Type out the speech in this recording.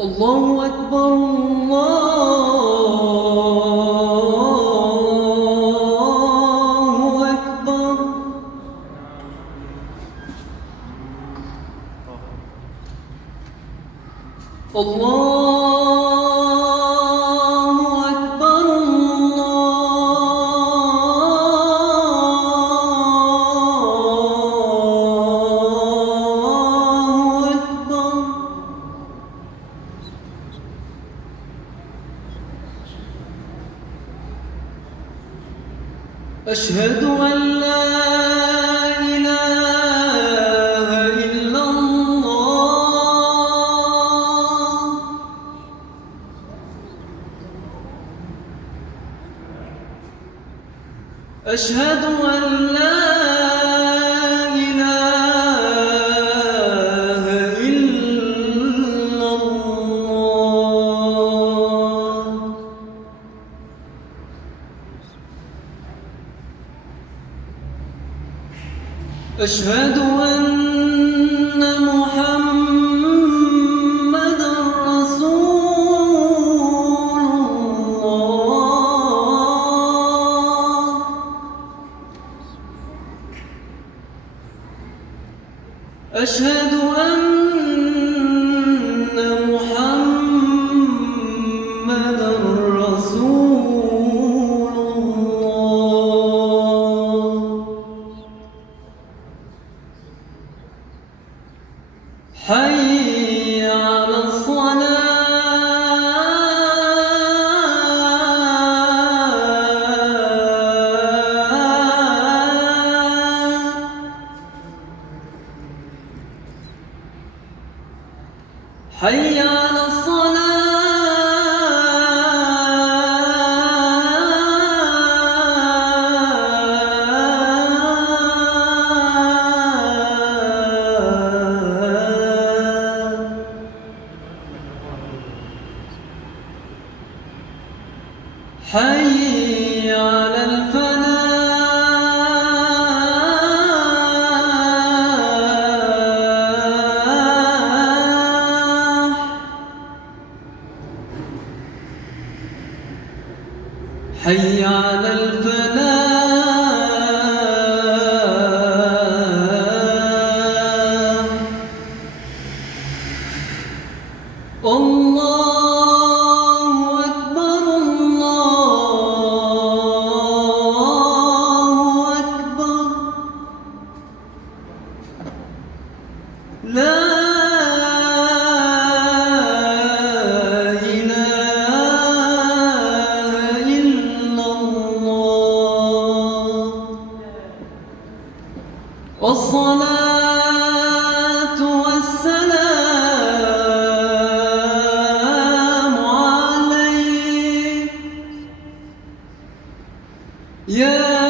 الله أكبر الله أكبر. الله أكبر الله أكبر. أشهد أن لا إله إلا الله. أشهد أن لا إله إلا الله. أشهد أن محمدًا رسول الله. أشهد أن محمدًا رسول الله. حي على الصلاة. حي على حي على الفلاح. حي على الفلاح. الله أكبر الله أكبر. لا إله إلا الله. والصلاة والسلام عليك يا